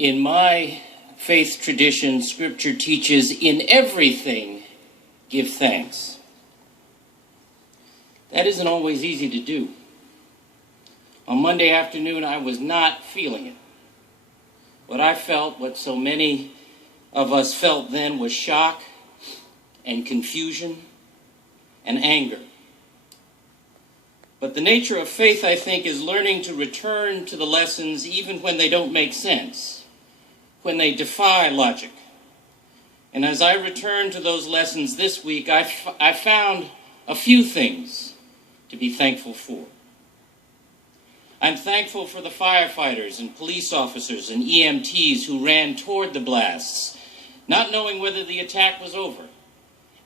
In my faith tradition, Scripture teaches, in everything, give thanks. That isn't always easy to do. On Monday afternoon, I was not feeling it. What I felt, what so many of us felt then, was shock and confusion and anger. But the nature of faith, I think, is learning to return to the lessons even when they don't make sense, when they defy logic. And as I return to those lessons this week, I found a few things to be thankful for. I'm thankful for the firefighters and police officers and EMTs who ran toward the blasts, not knowing whether the attack was over,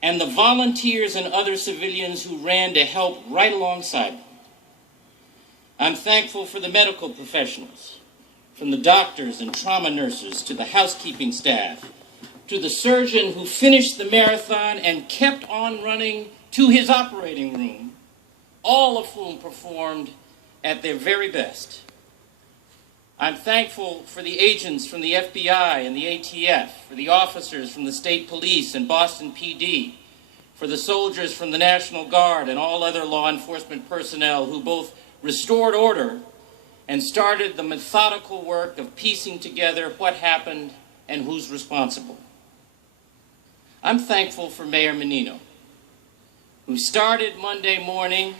and the volunteers and other civilians who ran to help right alongside them. I'm thankful for the medical professionals, from the doctors and trauma nurses to the housekeeping staff, to the surgeon who finished the marathon and kept on running to his operating room, all of whom performed at their very best. I'm thankful for the agents from the FBI and the ATF, for the officers from the state police and Boston PD, for the soldiers from the National Guard and all other law enforcement personnel who both restored order and started the methodical work of piecing together what happened and who's responsible. I'm thankful for Mayor Menino, who started Monday morning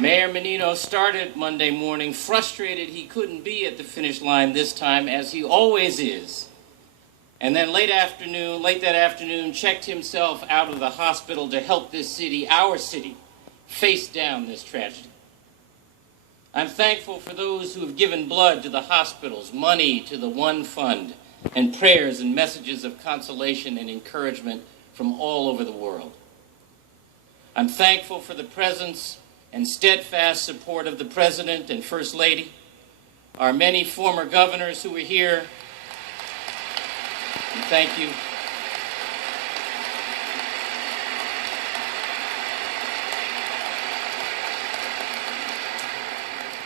Mayor Menino started Monday morning frustrated he couldn't be at the finish line this time, as he always is. And then late that afternoon, checked himself out of the hospital to help this city, our city, face down this tragedy. I'm thankful for those who have given blood to the hospitals, money to the One Fund, and prayers and messages of consolation and encouragement from all over the world. I'm thankful for the presence and steadfast support of the President and First Lady, our many former governors who are here. And thank you.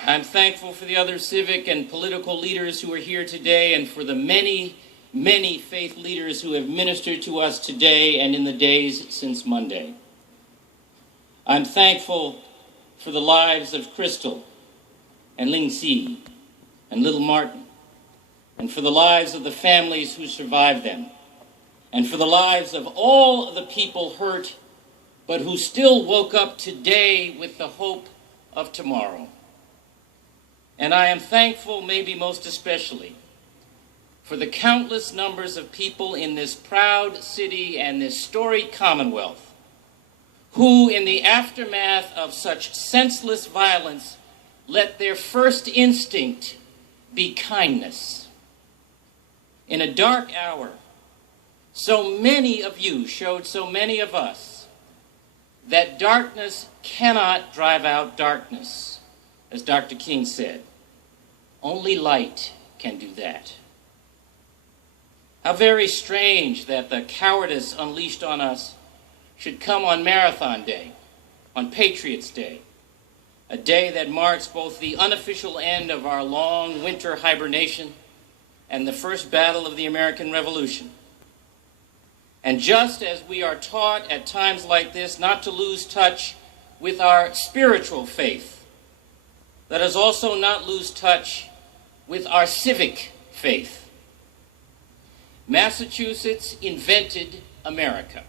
I'm thankful for the other civic and political leaders who are here today, and for the many, many faith leaders who have ministered to us today and in the days since Monday. I'm thankful for the lives of Crystal and Ling Si and little Martin, and for the lives of the families who survived them, and for the lives of all the people hurt, but who still woke up today with the hope of tomorrow. And I am thankful, maybe most especially, for the countless numbers of people in this proud city and this storied Commonwealth who, in the aftermath of such senseless violence, let their first instinct be kindness. In a dark hour, so many of you showed so many of us that darkness cannot drive out darkness, as Dr. King said. Only light can do that. How very strange that the cowardice unleashed on us should come on Marathon Day, on Patriots' Day, a day that marks both the unofficial end of our long winter hibernation and the first battle of the American Revolution. And just as we are taught at times like this not to lose touch with our spiritual faith, let us also not lose touch with our civic faith. Massachusetts invented America.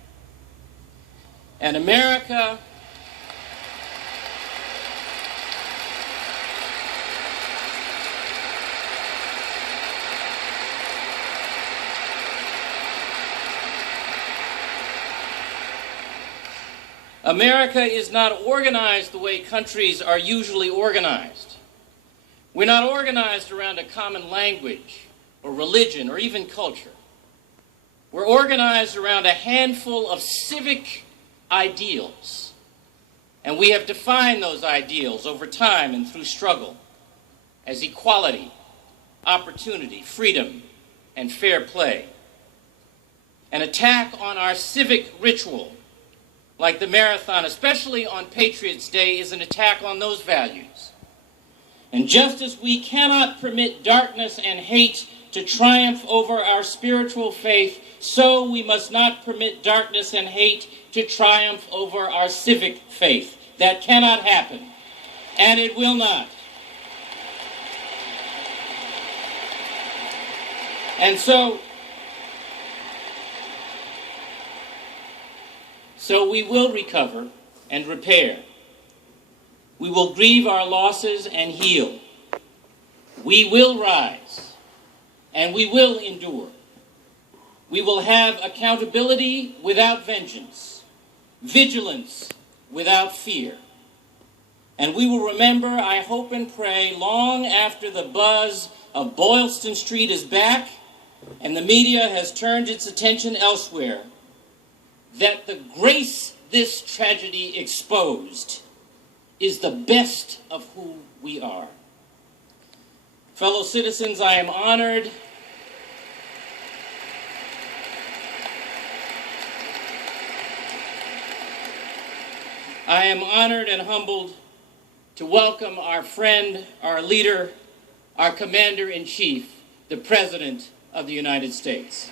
And America is not organized the way countries are usually organized. We're not organized around a common language or religion or even culture. We're organized around a handful of civic ideals, and we have defined those ideals over time and through struggle as equality, opportunity, freedom, and fair play. An attack on our civic ritual, like the marathon, especially on Patriots' Day, is an attack on those values. And just as we cannot permit darkness and hate to triumph over our spiritual faith, so we must not permit darkness and hate to triumph over our civic faith. That cannot happen, and it will not. And so we will recover and repair. We will grieve our losses and heal. We will rise, and we will endure. We will have accountability without vengeance, vigilance without fear. And we will remember, I hope and pray, long after the buzz of Boylston Street is back and the media has turned its attention elsewhere, that the grace this tragedy exposed is the best of who we are. Fellow citizens, I am honored and humbled to welcome our friend, our leader, our Commander-in-Chief, the President of the United States.